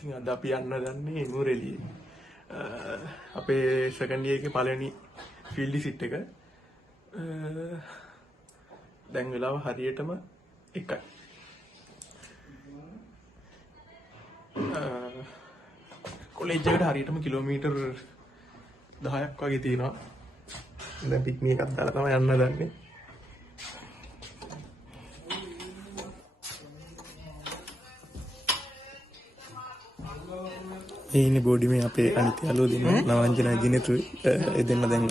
ඉතින් අද අපි යන්න දන්නේ නුවරඑළියේ. අපේ සෙකන්ඩ් ඉයර් එකේ පළවෙනි ෆීල්ඩ් විසිට් එක. දැන් වෙලාව හරියටම 1යි. කොලෙජ් එකට හරියටම කිලෝමීටර් 10ක් වගේ තියෙනවා. දැන් පික්මි එකක් දාලා තමයි යන්න දන්නේ. ඒ ඉන්නේ බෝඩි මේ අපේ අනිත් යාළුවෝ දෙන්න නවංජනා දිනතුයි එදෙන්න දැන්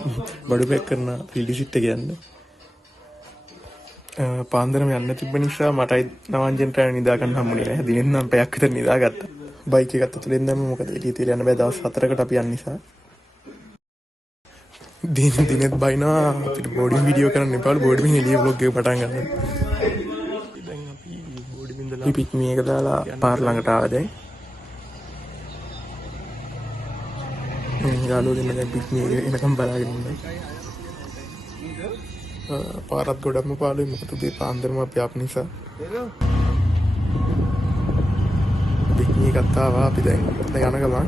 බඩු පැක් කරන ෆීල්ඩ් විසිට් එක යන්න. පාන්දරම යන්න තිබ්බ නිසා මටයි නවංජන්ට නිදා ගන්න හම්බුනේ නැහැ. දිනෙන් නම් පැයක් විතර නිදාගත්තා. බයික් එකත් අතුලෙන් දැම්ම මොකද එළිය තියලා යන්න බෑ දවස් 4කට අපි යන නිසා. දිනෙත් බයිනවා අපිට බෝඩින් වීඩියෝ කරන්න එපාලු බෝඩින් එළිය vlog එක පටන් ගන්න. දැන් අපි බෝඩින් ඉඳලා පික්මි එක දාලා පාර ළඟට ආවා දැන්. යාළුවෝ දෙන්න දැන් පික්මි එක එනකම් බලාගෙන ඉන්නවා. පාරත් ගොඩක්ම පාළුයි මොකද මේ පාන්දරම අපි ආපු නිසා. පික්මි එකත් ආවා අපි දැන් යන ගමන්.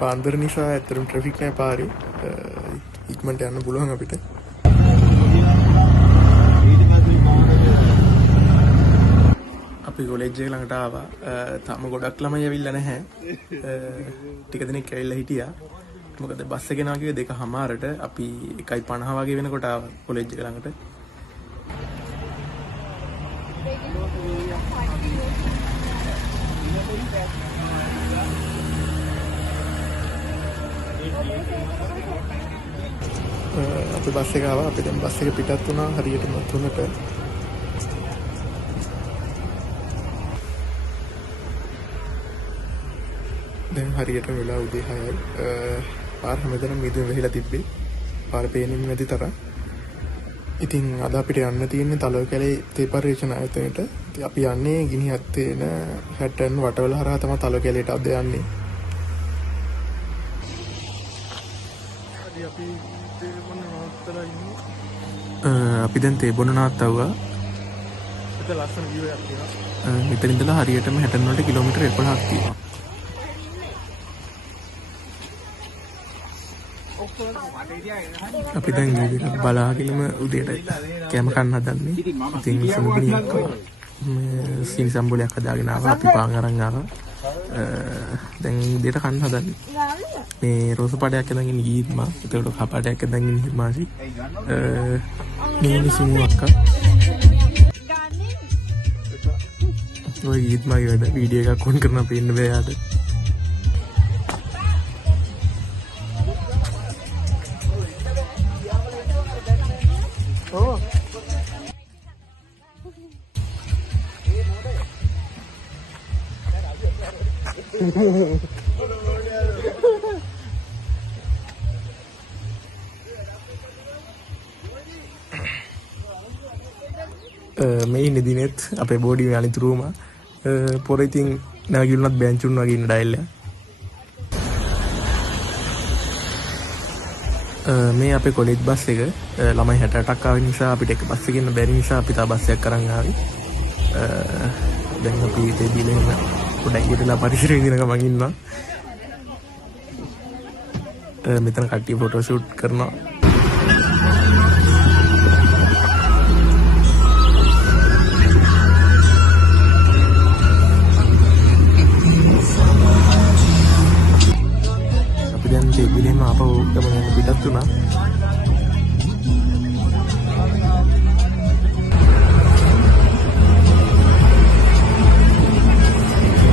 පාන්දර නිසා ඇත්තටම ට්‍රැෆික් නැහැ පාරේ. ඉක්මනට යන්න පුළුවන් අපිට. අපි කොලෙජ් එක ළඟට ආවා. තාම ගොඩක් ළමයි ඇවිල්ලා නැහැ. ටික දෙනෙක් ඇවිල්ලා හිටියා. මොකද බස් එක ගෙනා කිව්වේ 2:00ට අපි 1:50 වගේ වෙනකොට ආවා කොලෙජ් එක ළඟට. අපි බස් එක ආවා. අපි දැන් බස් එක පිටත් වුණා හරියටම 3ට. දැන් හරියට වෙලා උදේ 6යි. පාර හැමදැනම මිදුම් වෙහිලා තිබ්බේ. පාර පේන්නේ නැති තරම්. ඉතින් අද අපිට යන්න තියෙන්නේ තලව කැලේ තේ පරිවේෂණ ආයතනයට. ඉතින් අපි යන්නේ ගිනිහත් තේන හැටන් වටවල හරහා තමයි තලව කැලේට අද යන්නේ. අපි දැන් තේ බොන නවත්තවුවා. ඒක ලස්සන view එකක් තියෙනවා. මෙතන ඉඳලා හරියටම හැටන් වලට කිලෝමීටර් 11ක් තියෙනවා. අපි දැන් බලාගෙනම උදේට කැම කන්න හදන්නේ. ඉතින් සමුගිනියක් සීනි සම්බෝලයක් හදාගෙන ආවා. අපි පාන් අරන් ආවා. දැන් උදේට කන්න හදන්නේ. මේ රෝස පාටයක් හදන් ඉන්නේ ගීත්මා. ඒකට කපාටයක් හදන් ඉන්නේ හිමාසි. මේ නිසුමු අක්කා. ඔය ගීත්මාගේ වැඩ වීඩියෝ එකක් ඔන් කරන අපේ ඉන්න බෑ යාට. මේ ඉන්නේ දිනෙත් අපේ බෝඩි මේ අනිත් රූම. පොර ඉතින් නැගිලුණත් බෙන්චුන් වගේ ඉන්න ඩයල් එක. මේ අපේ කොලෙජ් බස් එක ළමයි 68ක් ආව නිසා අපිට එක බස් එකකින් බැරි නිසා අපි තා බස් එකක් අරන් ආවේ. දැන් අපි ඉතේ දීලා ඉන්න පොඩ්ඩක් ඉතලා පරිසරය විඳින ගමන් ඉන්නවා. මෙතන කට්ටිය ෆොටෝ ෂූට් කරනවා. අපි දැන් දෙවිලෙම ආපහු ගමන පිටත් වුණා.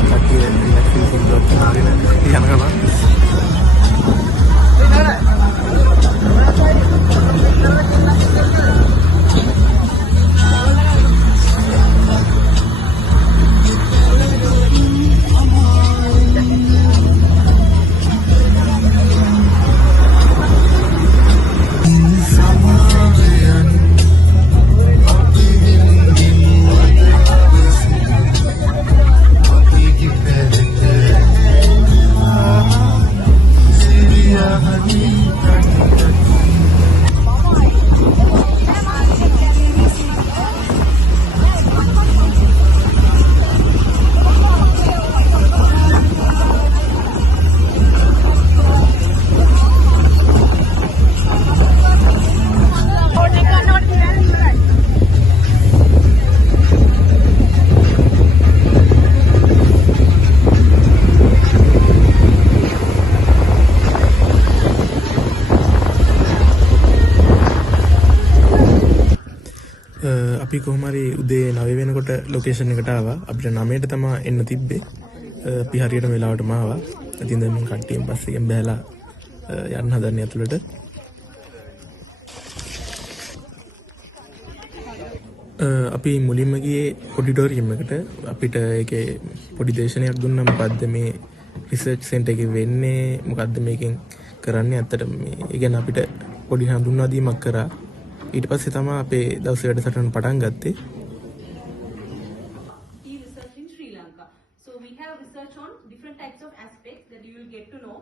කට්ටිය රිලැක්ස් වෙන්න යනවා. අපි කොහොම හරි උදේ 9 වෙනකොට ලොකේෂන් එකට ආවා. අපිට 9ට තමයි එන්න තිබ්බේ. අපි හරියටම වෙලාවටම ආවා. ඉතින් දැන් මම කට්ටියෙන් පස්සෙන් බැලලා යන්න හදන්නේ ඇතුළට. අපි මුලින්ම ගියේ ඔඩිටෝරියම් එකට. අපිට ඒකේ පොඩි දේශනයක් දුන්නා මොකද්ද මේ රිසර්ච් සෙන්ටර් එකේ වෙන්නේ, මොකද්ද මේකෙන් කරන්නේ. ඇත්තටම මේ ඒ ගැන අපිට පොඩි හඳුන්වා දීමක් කරා. ඊට පස්සේ තමයි අපේ දවසේ වැඩසටහන පටන් ගත්තේ. research in Sri Lanka. So we have research on different types of aspects that you will get to know.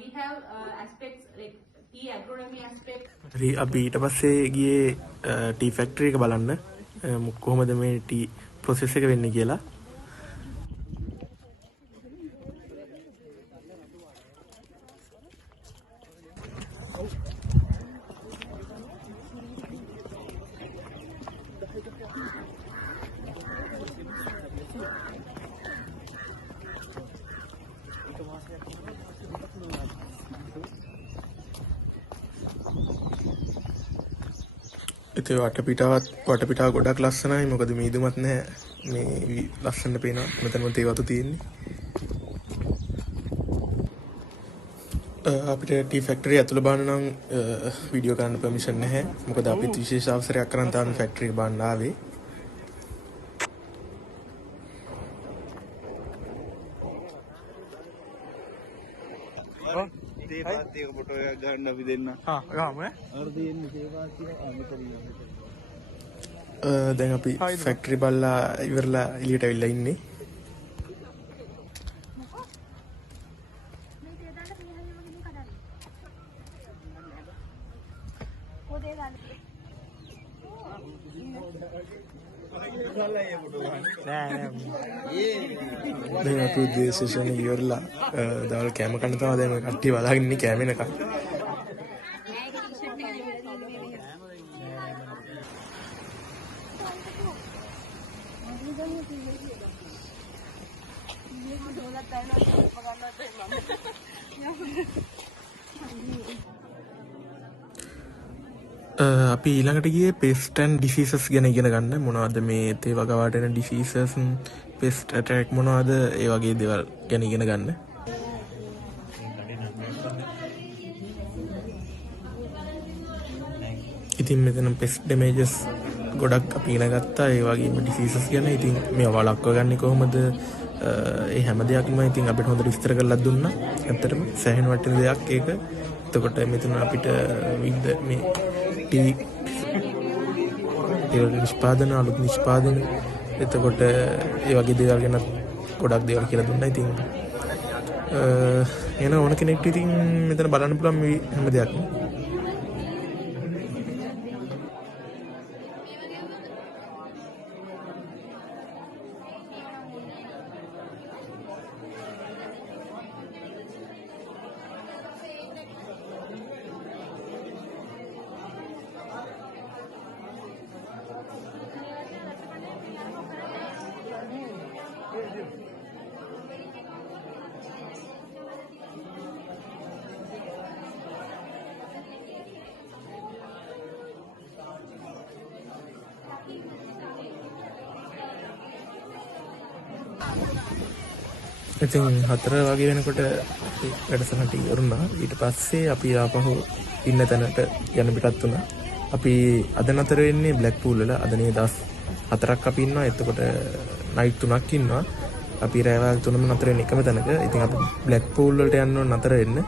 We have aspects like tea agronomy aspect. අපි ඊට පස්සේ ගියේ ටී ෆැක්ටරි එක බලන්න කොහොමද මේ ටී ප්‍රොසෙස් එක වෙන්නේ කියලා. ඉතින් වටපිටාව ගොඩක් ලස්සනයි. මොකද මීදුමත් නැහැ. මේ ලස්සනට පේනවා. මෙතනම තේ වතු තියෙන්නේ. අපිට ටී ෆැක්ටරි ඇතුළ බලන්න නම් වීඩියෝ කරන්න පර්මිෂන් නැහැ. මොකද අපිත් විශේෂ අවසරයක් කරන් තමයි ෆැක්ටරි එක බලන්න ආවේ. තේ ෆොටෝ එකක් ගන්න අපි දෙන්න. ගාමු ඈ. අර දෙන්නේ තේ වාසිය අමතරිය. දැන් අපි ෆැක්ටරි බලලා ඉවරලා එළියට ඇවිල්ලා ඉන්නේ. දැන් අපි උදේ සෙෂන් එක ඉවරලා දවල් කෑම කන්න තමයි දැන් මේ කට්ටිය බලාගෙන ඉන්නේ කෑම එනකන්. අපි ඊළඟට ගියේ පෙස්ට් ඇන්ඩ් ඩිසීසස් ගැන ඉගෙන ගන්න. මොනවද මේ තේ වගාවට එන ඩිසීසස්, පෙස්ට් ඇටැක් මොනවද, ඒ වගේ දේවල් ගැන ඉගෙන ගන්න. ඉතින් මෙතන පෙස්ට් ඩැමේජස් ගොඩක් අපි ඉගෙන ගත්තා. ඒ වගේම ඩිසීසස් ගැන. ඉතින් මේවා වළක්වා ගන්නේ කොහොමද? ඒ හැම දෙයක්ම ඉතින් අපිට හොඳට විස්තර කරලා දුන්නා. ඇත්තටම සෑහෙන වටින දෙයක් ඒක. එතකොට මෙතන අපිට විවිධ මේ ටී නිෂ්පාදන, අලුත් නිෂ්පාදන, එතකොට ඒ වගේ දේවල් ගැන ගොඩක් දේවල් කියලා දුන්නා. ඉතින් එන ඕන කෙනෙක්ට ඉතින් මෙතන බලන්න පුළුවන් මේ හැම දෙයක්ම. ඉතින් 4 වගේ වෙනකොට වැඩසටහනට ඉවරුණා. ඊට පස්සේ අපි ආපහු ඉන්න තැනට යන පිටත් වුණා. අපි අද නතර වෙන්නේ බ්ලැක්පූල් වල. අද නේ දවස් 4ක් අපි ඉන්නවා. එතකොට නයිට් 3ක් ඉන්නවා. අපි රැවල් 3ම නතර වෙන්නේ එකම තැනක. ඉතින් අපි බ්ලැක්පූල් වලට යන්න ඕන නතර වෙන්න.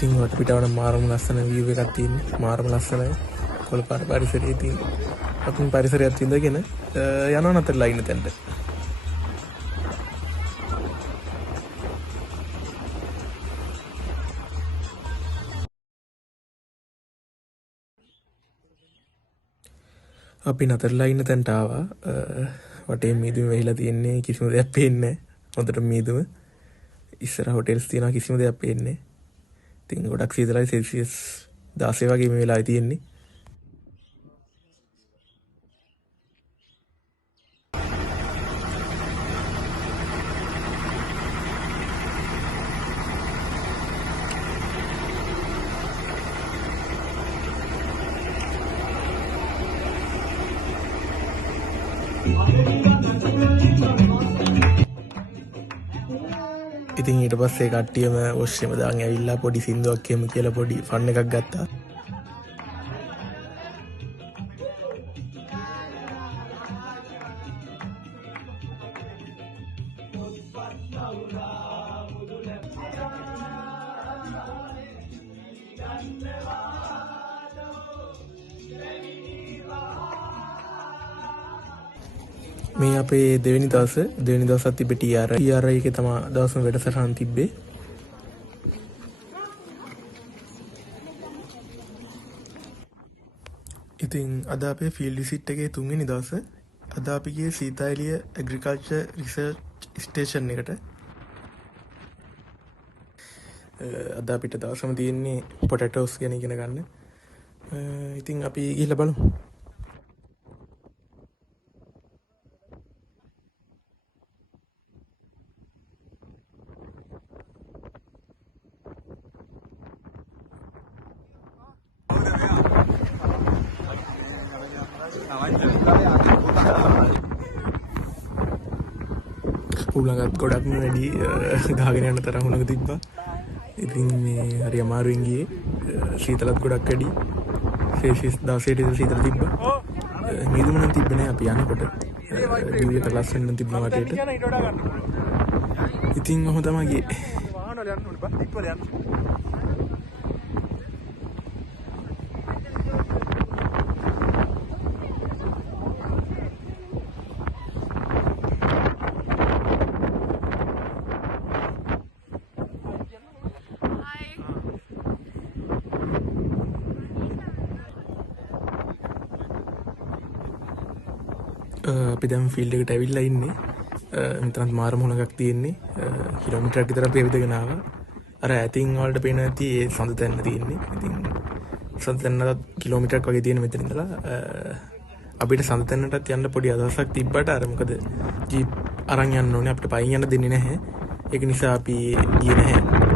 ඉතින් වටපිටාවන මාරම ලස්සන view එකක් තියෙන්නේ. මාරම ලස්සනයි. කොළපාර පරිසරයේ තියෙන අපින් පරිසරයත් විඳගෙන යනවා නතරලා ඉන්න තැනට. අපි නතරලා ඉන්න තැනට ආවා. වටේ මීදුම වෙහිලා තියෙන්නේ කිසිම දෙයක් පේන්නේ නැහැ. හොඳට මීදුම. ඉස්සර හොටෙල්ස් තියෙනවා කිසිම දෙයක් පේන්නේ නැහැ. ඉතින් ගොඩක් සීතලයි සෙල්සියස් 16 වගේ මේ වෙලාවේ තියෙන්නේ. ඉතින් ඊට පස්සේ කට්ටියම ඔස්සේම දාන් ඇවිල්ලා පොඩි සින්දුවක් කියමු කියලා පොඩි ෆන් එකක් ගත්තා. මේ අපේ දෙවෙනි දවසත් තිබ්බේ TR එකේ තමයි දවසම වැඩසටහන් තිබ්බේ. ඉතින් අද අපේ ෆීල්ඩ් විසිට් එකේ 3 වෙනි දවස. අද අපි ගියේ සීතාඑළිය ඇග්‍රිකල්චර් රිසර්ච් ස්ටේෂන් එකට. අද අපිට දවසම තියෙන්නේ පොටැටෝස් ගැන ඉගෙන ගන්න. ඉතින් අපි ගිහිල්ලා බලමු. උලඟත් ගොඩක්ම වැඩි ගහගෙන යන තරහුණක තිබ්බා. ඉතින් මේ හරි අමාරුවෙන් ගියේ. සීතලත් ගොඩක් වැඩි. සෙල්සියස් 16 ට සීතල තිබ්බා. මීදුම නම් තිබ්බේ නෑ අපි යනකොට. view එක ලස්සන නම් තිබ්බා වටේට. ඉතින් ඔහොම තමයි ගියේ. වාහන වල යන්න ඕනේ බා. ඉක්වල යන්න. අපි දැන් ෆීල්ඩ් එකට ඇවිල්ලා ඉන්නේ. මෙතනත් මාර මොහොනක් තියෙන්නේ. කිලෝමීටරයක් විතර අපි ඇවිදගෙන ආවා. අර ඈතින් වලට පේන ඇති ඒ සඳ තැන්න තියෙන්නේ. ඉතින් සඳ තැන්නට කිලෝමීටරයක් වගේ තියෙන මෙතන ඉඳලා අපිට සඳ තැන්නටත් යන්න පොඩි අදහසක් තිබ්බට අර මොකද ජීප් අරන් යන්න ඕනේ අපිට පයින් යන්න දෙන්නේ නැහැ. ඒක නිසා අපි ගියේ නැහැ.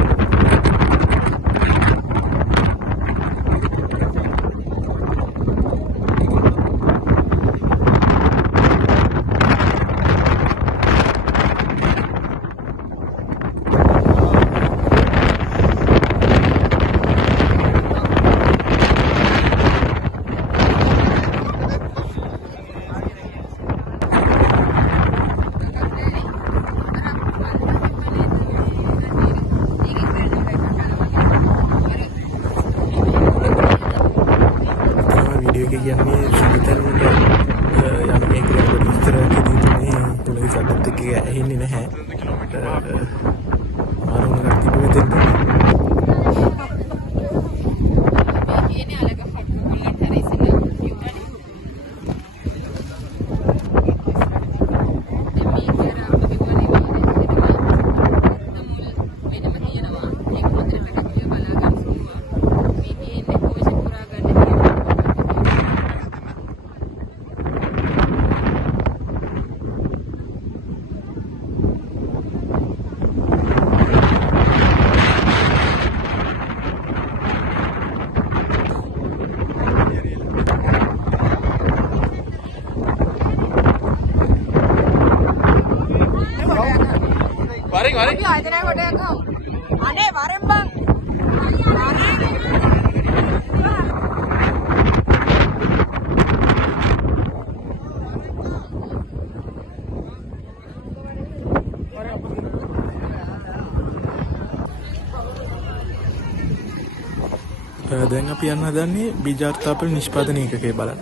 දැන් අපි යන්න හදන්නේ බීජාර්ථාපන නිෂ්පාදන ඒකකය බලන්න.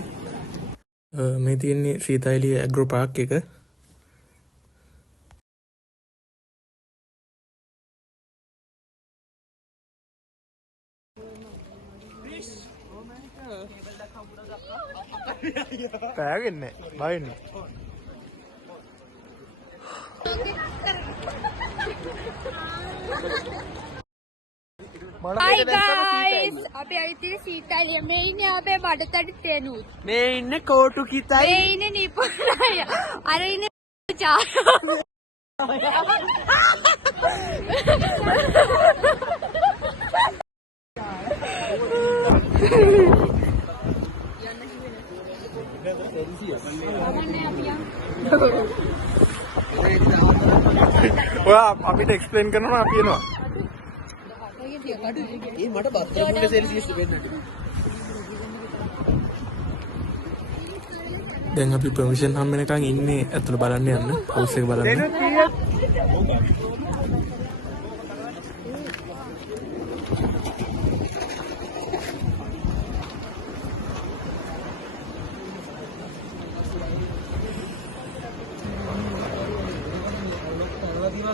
මේ තියෙන්නේ සීතාඑළිය ඇග්‍රෝ පාර්ක් එක. පෑගෙන්නේ බයින්නේ. Hi guys, අපි ඇවිත් සීතලිය මේ ඉන්නේ අපේ බඩතඩි තෙනුත්. මේ ඉන්නේ කෝටු කිතයි. මේ ඉන්නේ නිපුණය. අර ඉන්නේ චාරෝ. ඔයා අපිට එක්ස්ප්ලেইন කරනවා අපි එනවා. ඒ මට බත්තරමුල්ලේ සෙල්සියස් වෙන්නට. දැන් අපි පර්මිෂන් හම් වෙනකන් ඉන්නේ ඇතුළ බලන්න යන්න. හවුස් එක බලන්න.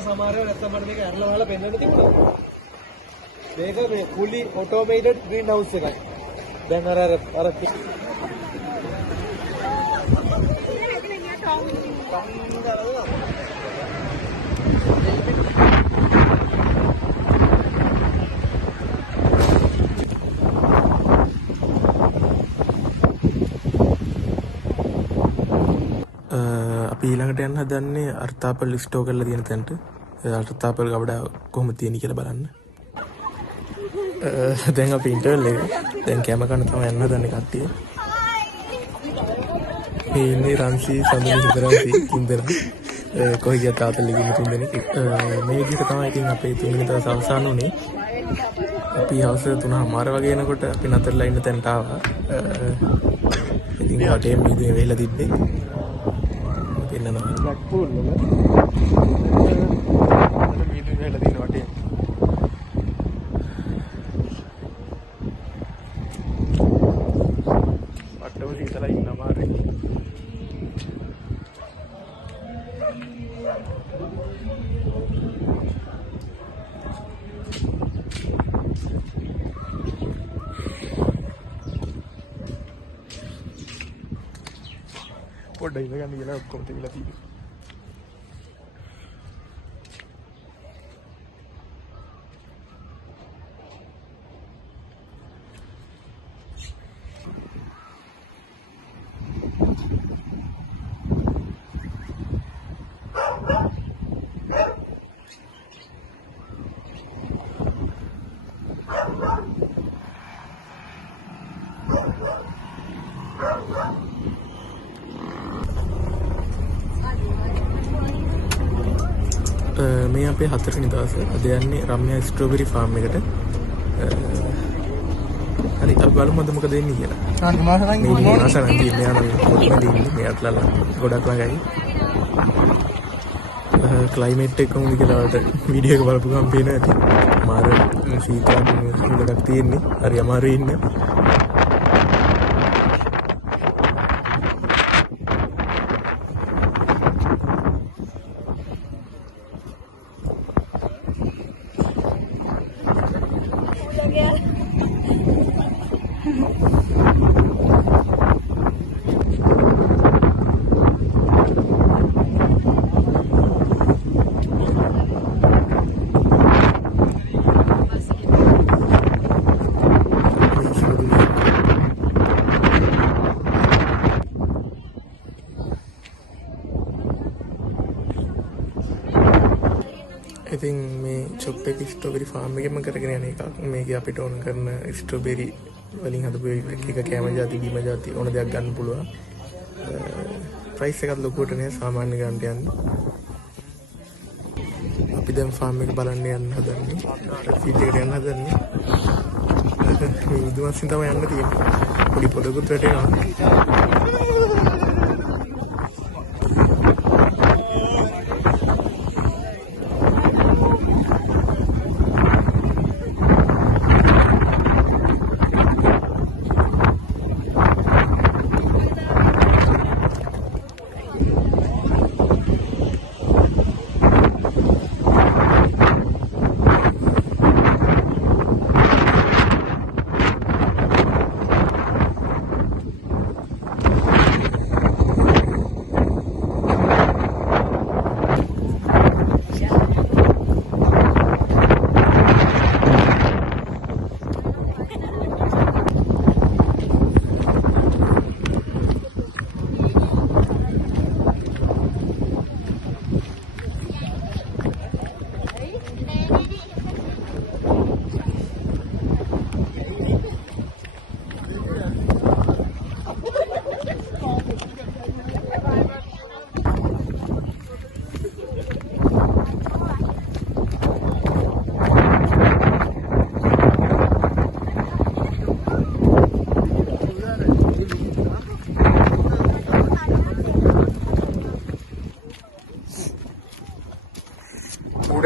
සමහරව නැත්නම් මට මේක ඇරලා වහලා පෙන්නන්න තිබුණා. මේක මේ fully automated greenhouse එකක්. දැන් අර අපි ඊළඟට යන්න හදන්නේ අර්තාපල් ස්ටෝ කරලා තියෙන තැනට. අර්තාපල් ගවඩාව කොහොමද තියෙන්නේ කියලා බලන්න. දැන් අපි ඉන්ටර්වල් එක දැන් කැම කන්න තමයි යන්න හදන්නේ කට්ටිය. මේ ඉන්නේ රන්සි සඳුනි හිතරන්සි කින්දර කොහේ ගියා තාත්තලා ඉන්නේ තුන් දෙනෙක්. මේ විදිහට තමයි ඉතින් අපේ තුන්වෙනි දවස් අවසන් වුණේ. අපි හවස 3:00 වගේ එනකොට අපි නතරලා ඉන්න තැනට ආවා. ඉතින් වටේ මිදුවේ වෙලා තිබ්බේ. බ්ලැක් පූල් වල මිදුවේ වෙලා තියෙන වටේ. වට්ටම සීතලයි ඉන්න අමාරුයි. පොඩ්ඩක් ඉඳගන්න කියලා ඔක්කොම තියලා තියෙනවා. මේ අපේ 4 වෙනි දවසේ අද යන්නේ රම්‍යා ස්ට්‍රෝබෙරි ෆාම් එකට. හරි අපි බලමු අද මොකද වෙන්නේ කියලා. මෙයාටලා ගොඩක් ළඟයි. ක්ලයිමේට් එක කොහොමද කියලා වීඩියෝ එක බලපු ගමන් පේනවා ඇති. මාර සීතලක් ගොඩක් තියෙන්නේ. හරි අමාරුයි ඉන්න. ඉතින් මේ චොප් එක ස්ට්‍රෝබෙරි ෆාම් එකෙම කරගෙන යන එකක්. මේක අපිට ඕන කරන ස්ට්‍රෝබෙරි වලින් හදපු එක කැම ಜಾති බීම ಜಾති ඕන දෙයක් ගන්න පුළුවන්. ප්‍රයිස් එකත් ලොකුවට නෑ සාමාන්‍ය ගන්නට යන්නේ. අපි දැන් ෆාම් එක බලන්න යන්න හදන්නේ. ෆීල්ඩ් එකට යන්න හදන්නේ. මේ විදුමස්සින් තමයි යන්න තියෙන්නේ. පොඩි පොඩකුත් වැටෙනවා.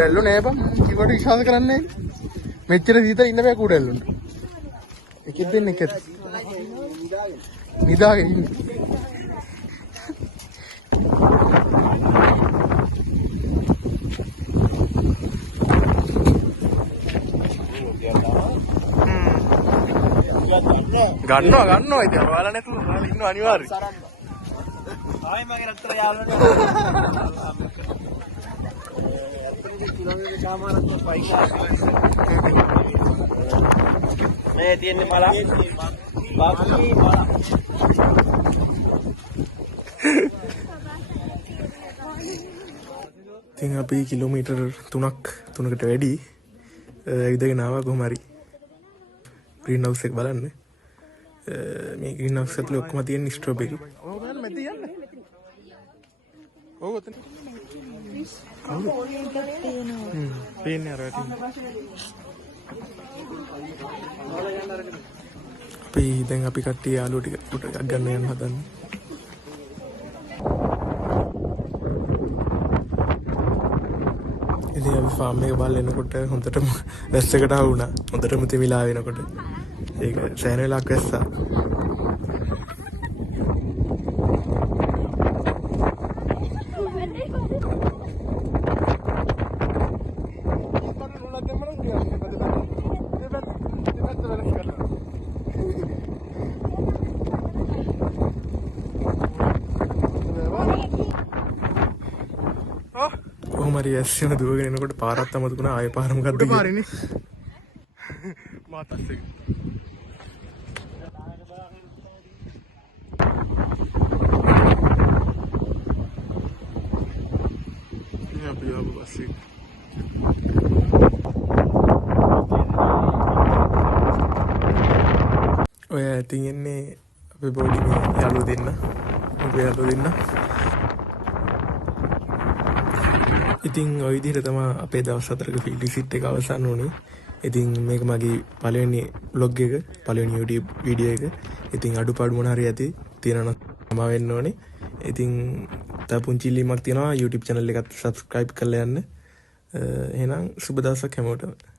කුඩැල්ලු නෑ බං කිව්වට විශ්වාස කරන්නේ මෙච්චර සීතල ඉන්න බෑ කුඩැල්ලුන්ට එකෙක් දෙන්න එකෙක් නිදාගෙන ඉන්න ගන්නවා ඉතින් ඔයාලා නැතුව ඔයාලා ඉන්න අනිවාර්යයි ආයි මගේ රත්තර යාළුවනේ කිලෝමීටර් ගාමනක් පයිසා මේ තියෙන්නේ මල බාපුයි මල ඉතින් අපි කිලෝමීටර් 3කට වැඩි ඇවිදගෙන ආවා කොහොම හරි ග්‍රීන් හවුස් එක බලන්න මේ ග්‍රීන් හවුස් ඇතුලේ ඔක්කොම තියෙන ස්ට්‍රොබෙරි ඔව් බලන්න මෙතන යන්න ඔව් ඔතන පේන්නේ අර වැටින් අපි දැන් අපි කට්ටිය යාළුවෝ ටික ෆොටෝ එකක් ගන්න යන්න හදන්නේ ඉතින් අපි ෆාම් එක බලලා එනකොට හොඳටම වැස්සකට ආ වුණා හොඳටම තෙමිලා වෙනකොට ඒක සෑහෙන වෙලාවක් වැස්සා කොහොමරි ඇස්සෙම දුවගෙන එනකොට පාරක් අමතකුණා ආයෙ පාර මොකක්ද පාරේනේ මාත් අස්සේ අපි ආව පස්සේ ඔය ඇතින් එන්නේ අපේ බෝඩිමේ යාළුවෝ දෙන්න අපේ යාළුවෝ දෙන්න ඉතින් ඔය විදිහට තමයි අපේ දවස් 4ක ෆීල්ඩ් විසිට් එක අවසන් වුණේ. ඉතින් මේක මගේ පළවෙනි vlog එක, පළවෙනි YouTube වීඩියෝ එක. ඉතින් අඩුපාඩු මොන හරි ඇති තියෙනවා නම් වෙන්න ඕනේ. ඉතින් තව පුංචි ඉල්ලීමක් තියෙනවා YouTube channel එකත් subscribe කරලා යන්න. එහෙනම් සුබ දවසක් හැමෝටම.